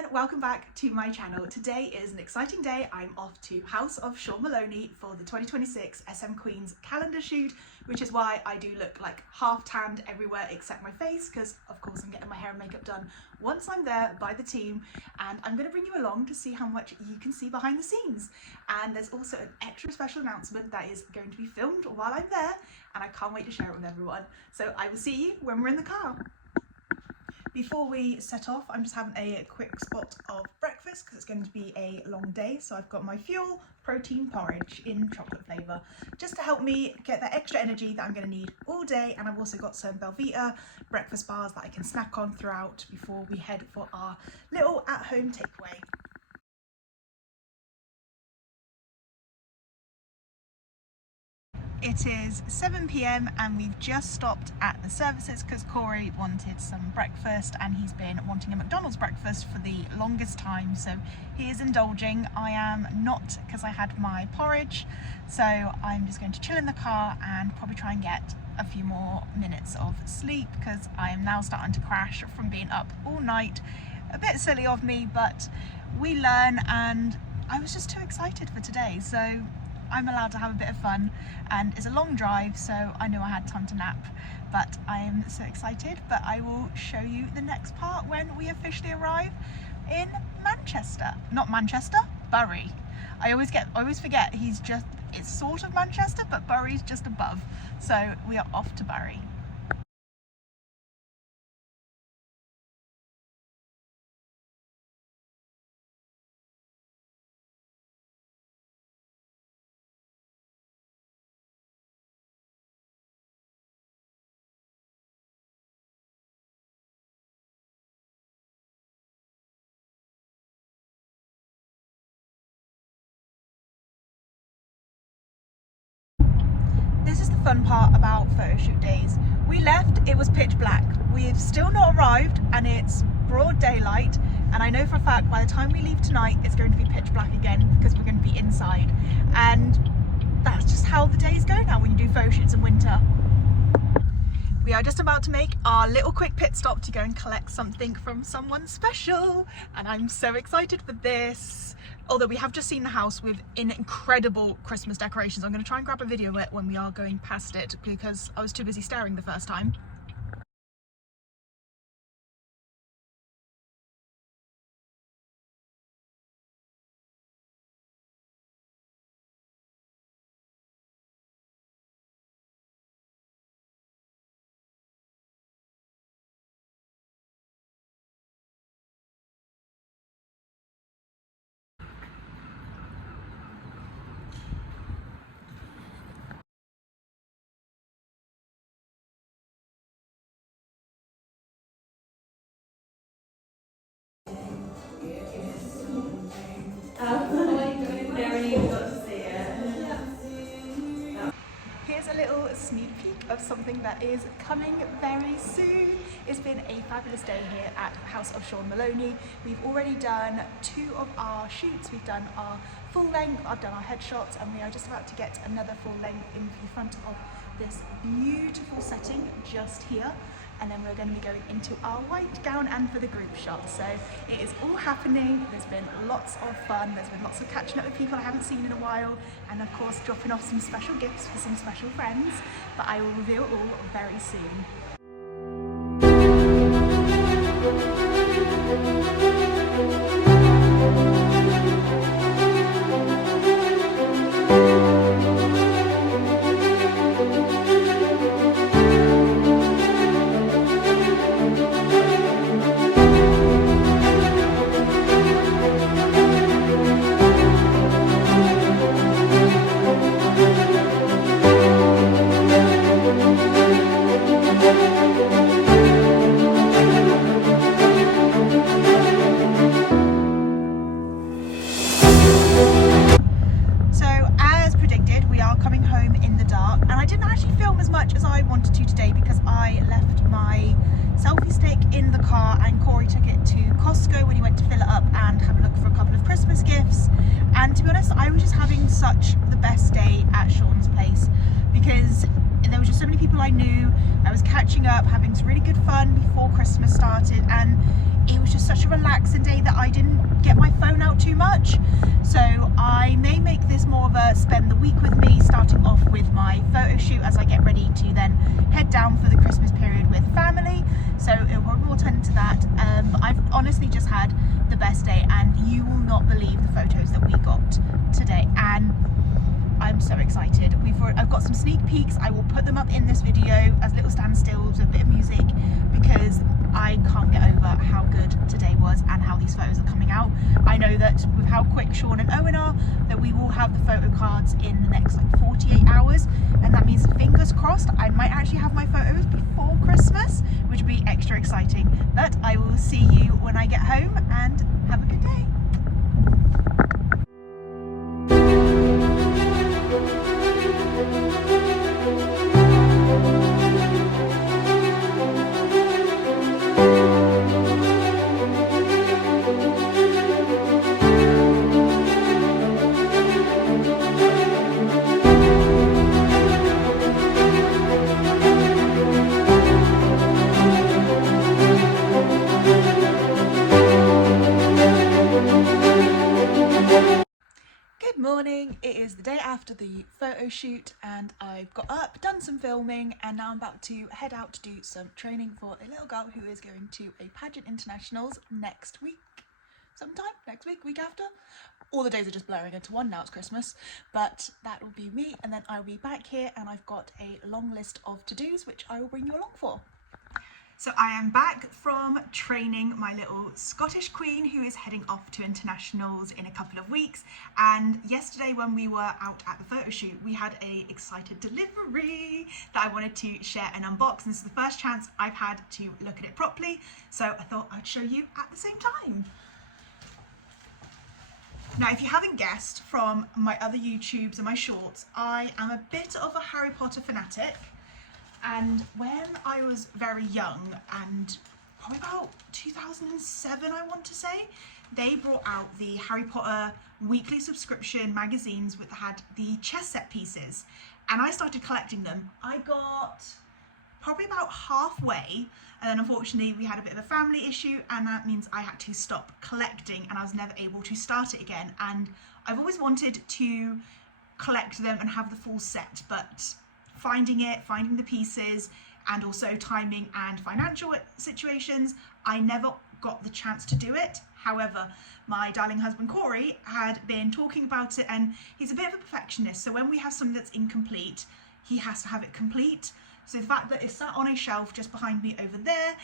everyone, welcome back to my channel. Today is an exciting day. I'm off to House of Sean Maloney for the 2026 SM Queens calendar shoot, which is why I do look like half tanned everywhere except my face, because of course I'm getting my hair and makeup done once I'm there by the team, and I'm going to bring you along to see how much you can see behind the scenes. And there's also an extra special announcement that is going to be filmed while I'm there, and I can't wait to share it with everyone. So I will see you when we're in the car. Before we set off, I'm just having a quick spot of breakfast because it's going to be a long day. So I've got my Fuel protein porridge in chocolate flavour, just to help me get that extra energy that I'm going to need all day. And I've also got some Belvita breakfast bars that I can snack on throughout before we head for our little at-home takeaway. It is 7 p.m. and we've just stopped at the services because Corey wanted some breakfast and he's been wanting a McDonald's breakfast for the longest time, so he is indulging. I am not, because I had my porridge, so I'm just going to chill in the car and probably try and get a few more minutes of sleep because I am now starting to crash from being up all night. A bit silly of me, but we learn, and I was just too excited for today, so I'm allowed to have a bit of fun, and it's a long drive, so I knew I had time to nap, but I am so excited. But I will show you the next part when we officially arrive in Manchester. Not Manchester, Bury. I always forget it's sort of Manchester, but Bury's just above. So we are off to Bury. This is the fun part about photo shoot days. We left, it was pitch black. We've still not arrived and it's broad daylight, and I know for a fact by the time we leave tonight it's going to be pitch black again because we're going to be inside, and that's just how the days go now when you do photo shoots in winter. We are just about to make our little quick pit stop to go and collect something from someone special, and I'm so excited for this. Although we have just seen the house with incredible Christmas decorations. I'm going to try and grab a video of it when we are going past it because I was too busy staring the first time. Here's a little sneak peek of something that is coming very soon. It's been a fabulous day here at House of Sean Maloney. We've already done 2 of our shoots. We've done our full length, I've done our headshots, and we are just about to get another full length in the front of this beautiful setting just here. And then we're going to be going into our white gown and for the group shot. So it is all happening. There's been lots of fun. There's been lots of catching up with people I haven't seen in a while. And of course, dropping off some special gifts for some special friends. But I will reveal all very soon. And to be honest, I was just having such the best day at Sean's place because there were just so many people I knew. I was catching up, having some really good fun before Christmas started, and it was just such a relaxing day that I didn't get my phone out too much. So I may make this more of a spend the week with me, starting off with my photo shoot as I get ready to then head down for the Christmas period with family. So it will probably turn into that. But I've honestly just had the best day, and you will not believe the photos that we got today. And I'm so excited. I've got some sneak peeks. I will put them up in this video as little standstills with a bit of music, because I can't get over how good today was and how these photos are coming out. I know that with how quick Sean and Owen are, that we will have the photo cards in the next like 48 hours, and that means, fingers crossed, I might actually have my photos before Christmas, which would be extra exciting. But I will see you when I get home, and have a good day. Morning, it is the day after the photo shoot, and I've got up, done some filming, and now I'm about to head out to do some training for a little girl who is going to a pageant internationals next week, sometime next week, week after. All the days are just blurring into one now, it's Christmas, but that will be me, and then I'll be back here, and I've got a long list of to-dos which I will bring you along for. So I am back from training my little Scottish queen who is heading off to internationals in a couple of weeks. And yesterday when we were out at the photo shoot, we had a excited delivery that I wanted to share and unbox. And this is the first chance I've had to look at it properly. So I thought I'd show you at the same time. Now, if you haven't guessed from my other YouTubes and my shorts, I am a bit of a Harry Potter fanatic. And when I was very young, and probably about 2007 I want to say, they brought out the Harry Potter weekly subscription magazines that had the chess set pieces, and I started collecting them. I got probably about halfway, and then unfortunately we had a bit of a family issue, and that means I had to stop collecting, and I was never able to start it again. And I've always wanted to collect them and have the full set, but finding the pieces, and also timing and financial situations, I never got the chance to do it. However, my darling husband Corey had been talking about it, and he's a bit of a perfectionist, so when we have something that's incomplete, he has to have it complete. So the fact that it's sat on a shelf just behind me over there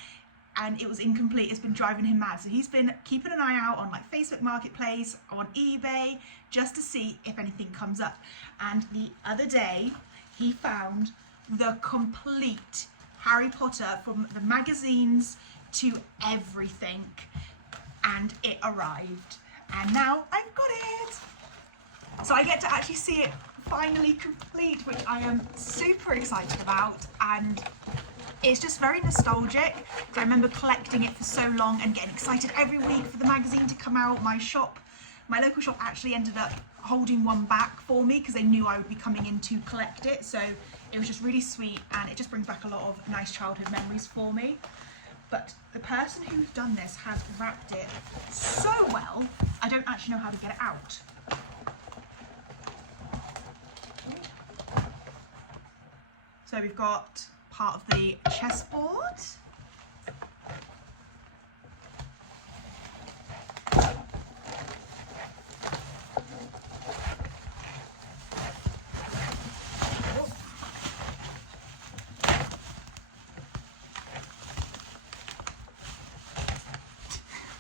and it was incomplete has been driving him mad. So he's been keeping an eye out on like Facebook Marketplace, on eBay, just to see if anything comes up. And the other day he found the complete Harry Potter, from the magazines to everything, and it arrived, and now I've got it. So I get to actually see it finally complete, which I am super excited about, and it's just very nostalgic. I remember collecting it for so long and getting excited every week for the magazine to come out. My local shop actually ended up holding one back for me because they knew I would be coming in to collect it. So it was just really sweet, and it just brings back a lot of nice childhood memories for me. But the person who's done this has wrapped it so well, I don't actually know how to get it out. So we've got part of the chessboard.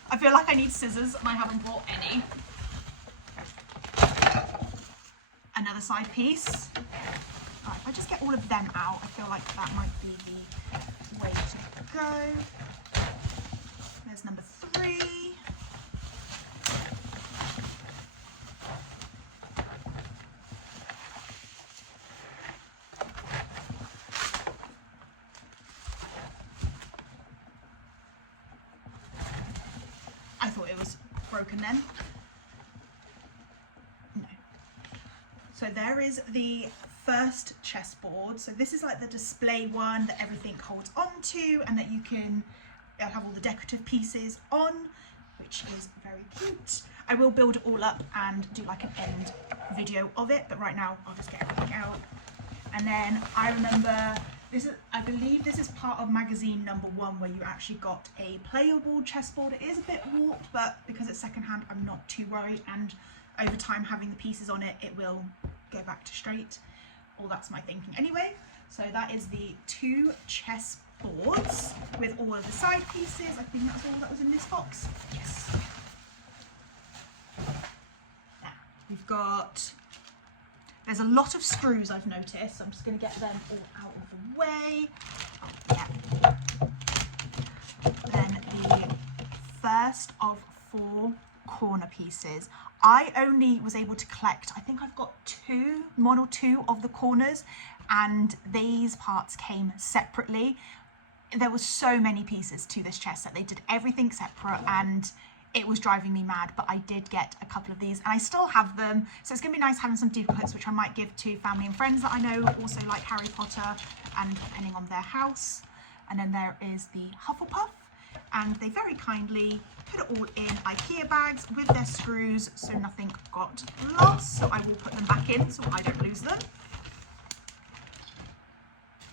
I feel like I need scissors and I haven't brought any. Another side piece. Right, if I just get all of them out, I feel like that might be the way to go. There's number 3. I thought it was broken then. No. So there is the first chessboard. So this is like the display one that everything holds onto and that you can it'll have all the decorative pieces on, which is very cute. I will build it all up and do like an end video of it, but right now I'll just get everything out. And then I remember, I believe this is part of magazine number 1 where you actually got a playable chessboard. It is a bit warped, but because it's secondhand, I'm not too worried. And over time, having the pieces on it, it will go back to straight. Or that's my thinking anyway. So that is the 2 chess boards with all of the side pieces. I think that's all that was in this box. Yes. Now, we've got, there's a lot of screws I've noticed, so I'm just going to get them all out of the way. Yeah. Then the first of 4 corner pieces. I only was able to collect, I think I've got 1 or 2 of the corners, and these parts came separately. There were so many pieces to this chess set. They did everything separate and it was driving me mad, but I did get a couple of these and I still have them. So it's gonna be nice having some duplicates, which I might give to family and friends that I know also like Harry Potter, and depending on their house. And then there is the Hufflepuff, and they very kindly put it all in IKEA bags with their screws so nothing got lost. So I will put them back in so I don't lose them.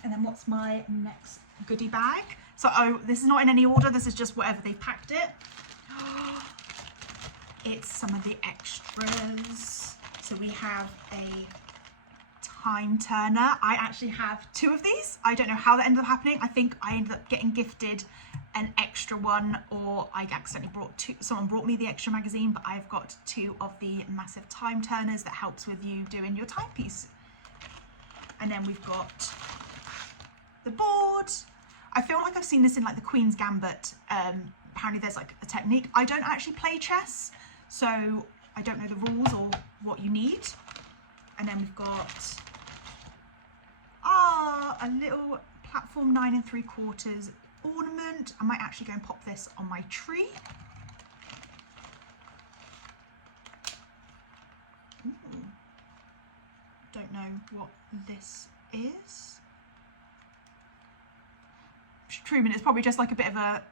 And then what's my next goodie bag? So this is not in any order, this is just whatever they packed it. It's some of the extras. So we have a time turner. I actually have 2 of these. I don't know how that ended up happening. I think I ended up getting gifted an extra one, or I accidentally brought 2. Someone brought me the extra magazine, but I've got 2 of the massive time turners that helps with you doing your timepiece. And then we've got the board. I feel like I've seen this in like the Queen's Gambit. Apparently there's like a technique. I don't actually play chess, so I don't know the rules or what you need. And then we've got a little platform 9 3/4 ornament. I might actually go and pop this on my tree. Ooh. Don't know what this is. Truman, it's probably just like a bit of a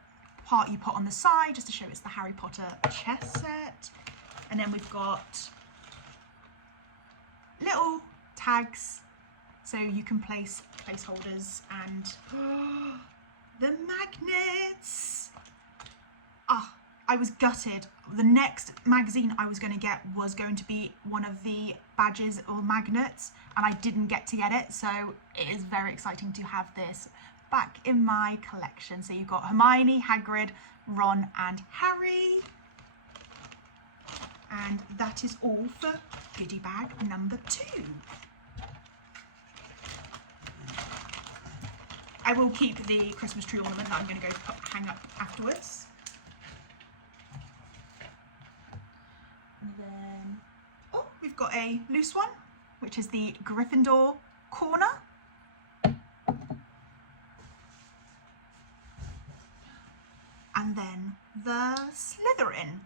part you put on the side just to show it's the Harry Potter chess set. And then we've got little tags so you can place placeholders, and the magnets. I was gutted. The next magazine I was going to get was going to be one of the badges or magnets, and I didn't get to get it, so it is very exciting to have this back in my collection. So you've got Hermione, Hagrid, Ron and Harry. And that is all for goodie bag number 2. I will keep the Christmas tree ornament that I'm going to go hang up afterwards. And then, we've got a loose one, which is the Gryffindor corner. And then the Slytherin,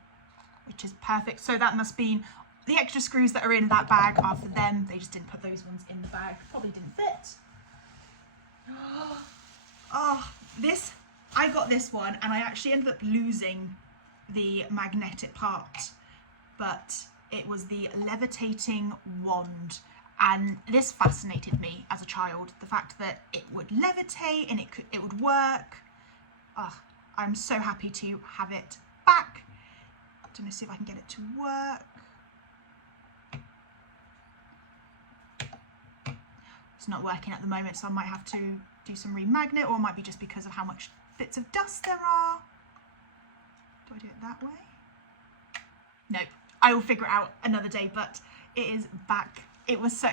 which is perfect. So that must be the extra screws that are in that bag are for them. They just didn't put those ones in the bag. Probably didn't fit. I got this one and I actually ended up losing the magnetic part, but it was the levitating wand. And this fascinated me as a child, the fact that it would levitate and it would work. I'm so happy to have it back. I'm going to see if I can get it to work. It's not working at the moment, so I might have to do some remagnet, or it might be just because of how much bits of dust there are. Do I do it that way? No, I will figure it out another day, but it is back. It was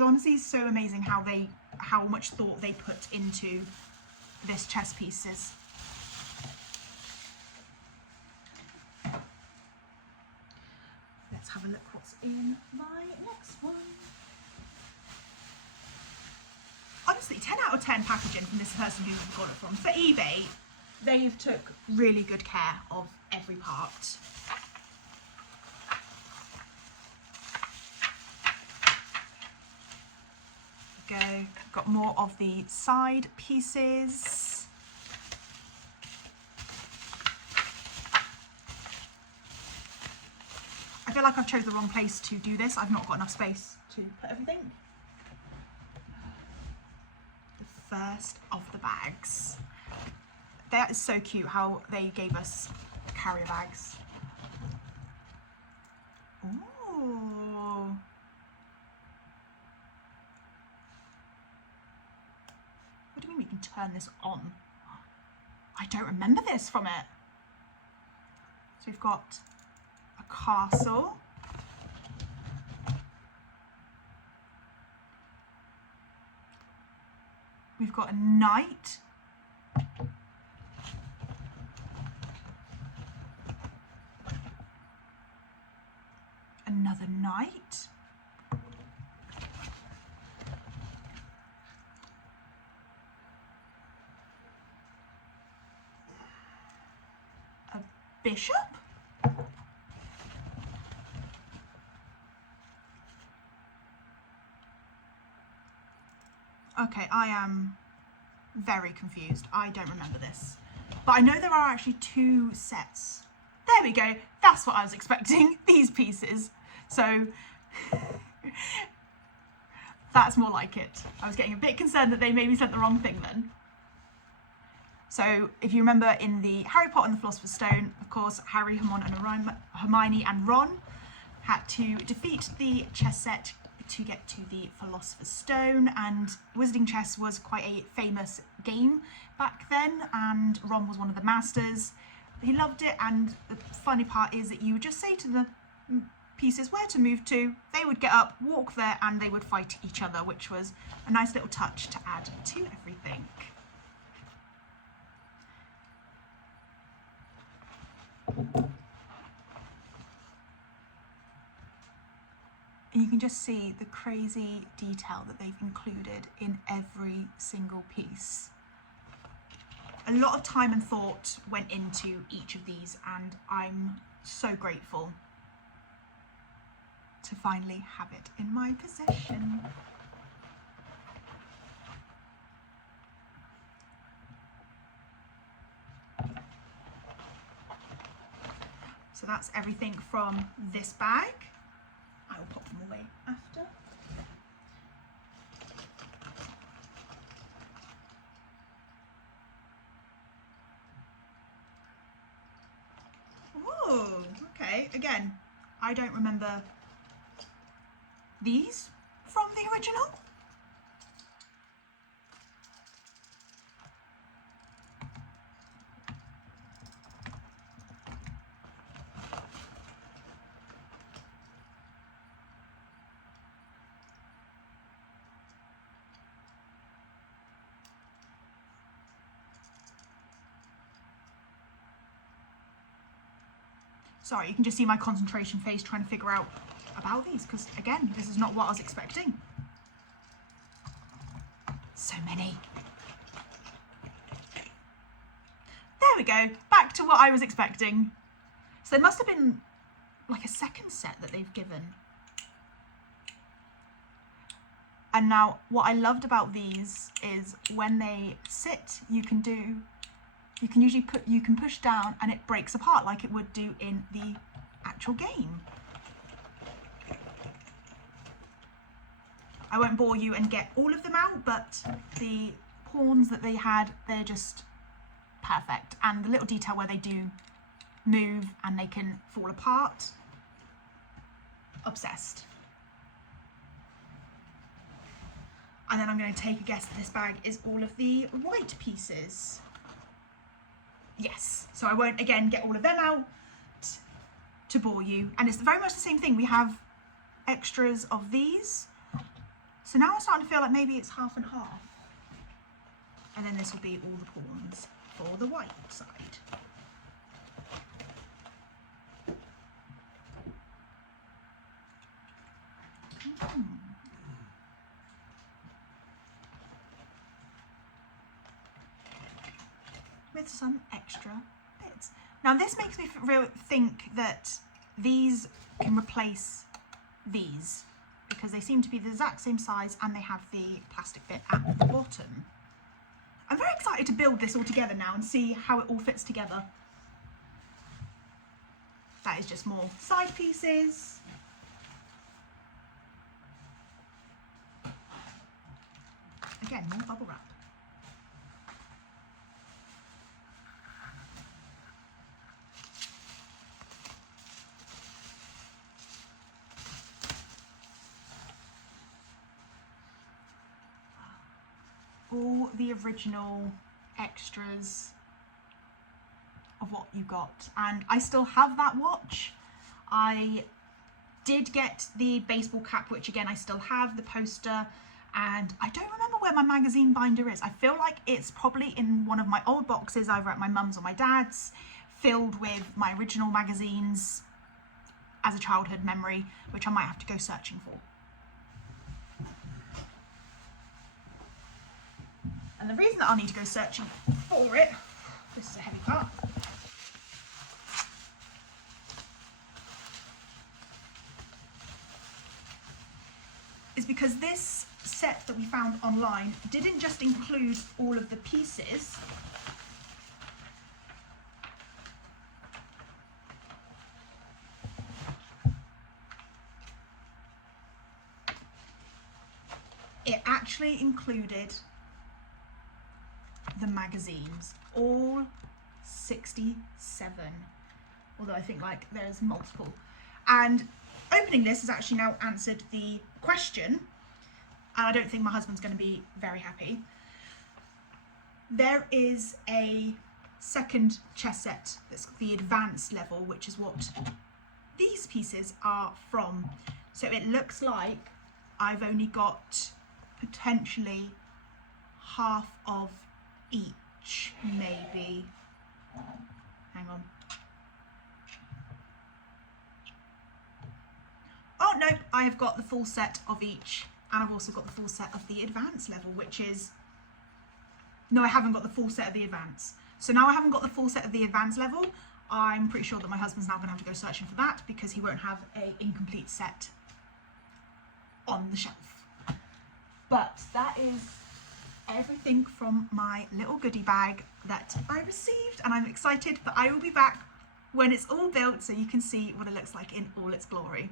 honestly so amazing how much thought they put into this chess pieces. Let's have a look what's in my next one. Honestly, 10 out of 10 packaging from this person who got it from. For eBay, they've took really good care of every part. Go, got more of the side pieces. feel like I've chose the wrong place to do this. I've not got enough space to put everything. The first of the bags. That is so cute how they gave us carrier bags. Ooh. What do you mean we can turn this on? I don't remember this from it. So we've got a castle. We've got a knight. Another knight. A bishop. Okay, I am very confused. I don't remember this. But I know there are actually 2 sets. There we go. That's what I was expecting. These pieces. So that's more like it. I was getting a bit concerned that they maybe sent the wrong thing then. So if you remember in the Harry Potter and the Philosopher's Stone, of course, Harry, Hermione and Ron had to defeat the chess set to get to the Philosopher's Stone, and wizarding chess was quite a famous game back then, and Ron was one of the masters. He loved it, and the funny part is that you would just say to the pieces where to move to, they would get up, walk there, and they would fight each other, which was a nice little touch to add to everything. And you can just see the crazy detail that they've included in every single piece. A lot of time and thought went into each of these, and I'm so grateful to finally have it in my possession. So that's everything from this bag. I will pop them away after. Oh, okay. Again, I don't remember these from the original. Sorry, you can just see my concentration face trying to figure out about these, because again, this is not what I was expecting. So many. There we go, back to what I was expecting. So there must have been like a second set that they've given. And now what I loved about these is when they sit, you can push down and it breaks apart like it would do in the actual game. I won't bore you and get all of them out, but the pawns that they had, they're just perfect. And the little detail where they do move and they can fall apart, obsessed. And then I'm going to take a guess that this bag is all of the white pieces. Yes, so I won't again get all of them out to bore you. And it's very much the same thing. We have extras of these. So now I'm starting to feel like maybe it's half and half. And then this will be all the pawns for the white side. With some extra bits. Now this makes me think that these can replace these, because they seem to be the exact same size and they have the plastic bit at the bottom. I'm very excited to build this all together now and see how it all fits together. That that is just more side pieces. Again, more bubble wrap. All the original extras of what you got, and I still have that watch. I did get the baseball cap, which again I still have, the poster, and I don't remember where my magazine binder is. I feel like it's probably in one of my old boxes either at my mum's or my dad's, filled with my original magazines as a childhood memory, which I might have to go searching for. And the reason that I'll need to go searching for it, this is a heavy part, is because this set that we found online didn't just include all of the pieces, it actually included the magazines, all 67, although I think like there's multiple. And opening this has actually now answered the question, and I don't think my husband's going to be very happy. There is a second chess set that's the advanced level, which is what these pieces are from. So it looks like I've only got potentially half of each, maybe. Hang on. Oh no, I have got the full set of each, and I've also got the full set of the advanced level, which is, no, I haven't got the full set of the advanced. So now I haven't got the full set of the advanced level. I'm pretty sure that my husband's now going to have to go searching for that, because he won't have an incomplete set on the shelf. But that is everything from my little goodie bag that I received, and I'm excited that I will be back when it's all built so you can see what it looks like in all its glory.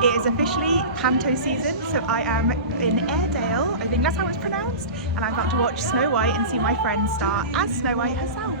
It is officially panto season, so I am in Airedale, I think that's how it's pronounced, and I'm about to watch Snow White and see my friend star as Snow White herself.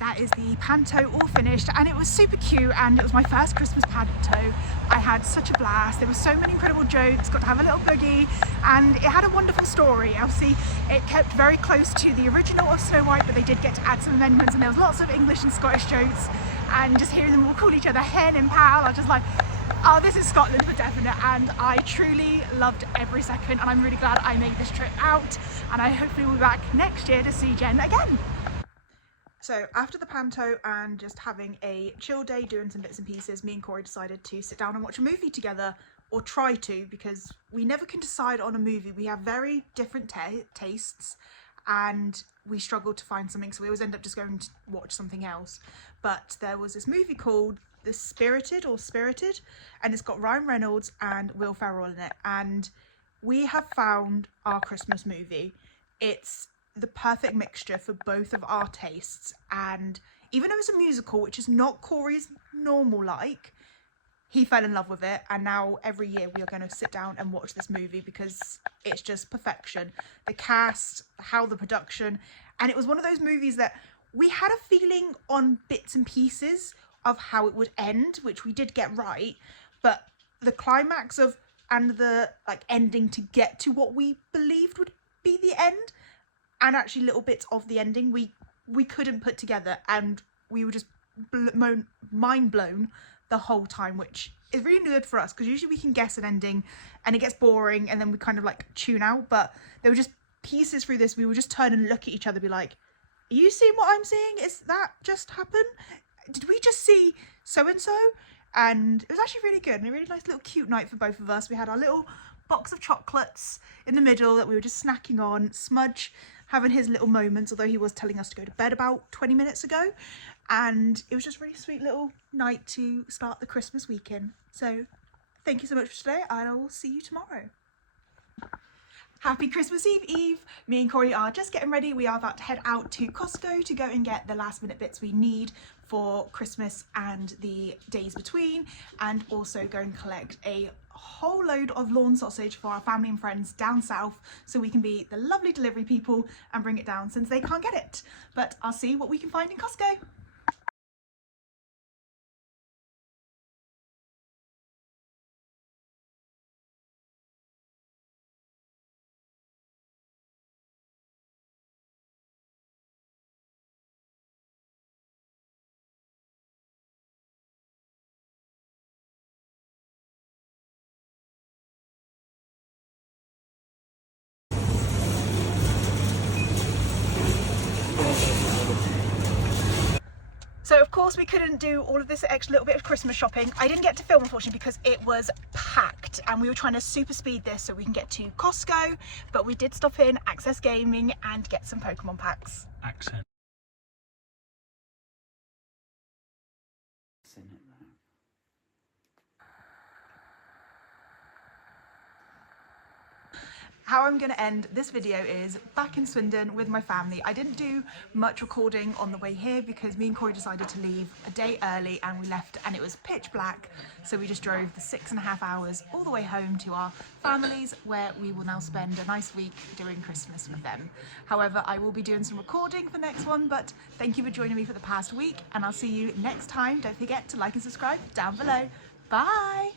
That is the panto all finished, and it was super cute, and it was my first Christmas panto. I had such a blast. There were so many incredible jokes, got to have a little boogie, and it had a wonderful story. Obviously it kept very close to the original of Snow White, but they did get to add some amendments, and there was lots of English and Scottish jokes, and just hearing them all call each other hen and pal, I was just like, oh, this is Scotland for definite, and I truly loved every second, and I'm really glad I made this trip out, and I hopefully will be back next year to see Jen again. So after the panto and just having a chill day doing some bits and pieces, me and Corey decided to sit down and watch a movie together, or try to, because we never can decide on a movie. We have very different tastes and we struggle to find something, so we always end up just going to watch something else. But there was this movie called Spirited, and it's got Ryan Reynolds and Will Ferrell in it, and we have found our Christmas movie. It's the perfect mixture for both of our tastes, and even though it's a musical, which is not Corey's normal like, he fell in love with it, and now every year we are going to sit down and watch this movie because it's just perfection. The cast, how the production, and it was one of those movies that we had a feeling on bits and pieces of how it would end, which we did get right, but the climax of and the like ending to get to what we believed would be the end, and actually little bits of the ending we couldn't put together, and we were just mind blown the whole time, which is really good for us because usually we can guess an ending and it gets boring and then we kind of like tune out. But there were just pieces through this, we would just turn and look at each other, be like, are you seeing what I'm seeing? Is that just happen? Did we just see so and so? And it was actually really good, and a really nice little cute night for both of us. We had our little box of chocolates in the middle that we were just snacking on. Smudge having his little moments, although he was telling us to go to bed about 20 minutes ago. And it was just a really sweet little night to start the Christmas weekend. So thank you so much for today, and I will see you tomorrow. Happy Christmas Eve. Me and Corey are just getting ready. We are about to head out to Costco to go and get the last minute bits we need for Christmas and the days between, and also go and collect a whole load of lawn sausage for our family and friends down south, so we can be the lovely delivery people and bring it down since they can't get it. But I'll see what we can find in Costco. So of course we couldn't do all of this extra little bit of Christmas shopping. I didn't get to film, unfortunately, because it was packed and we were trying to super speed this so we can get to Costco, but we did stop in Access Gaming and get some Pokemon packs. Accent. How I'm going to end this video is back in Swindon with my family. I didn't do much recording on the way here because me and Corey decided to leave a day early, and we left and it was pitch black, so we just drove the 6.5 hours all the way home to our families, where we will now spend a nice week doing Christmas with them. However, I will be doing some recording for the next one, but thank you for joining me for the past week, and I'll see you next time. Don't forget to like and subscribe down below. Bye!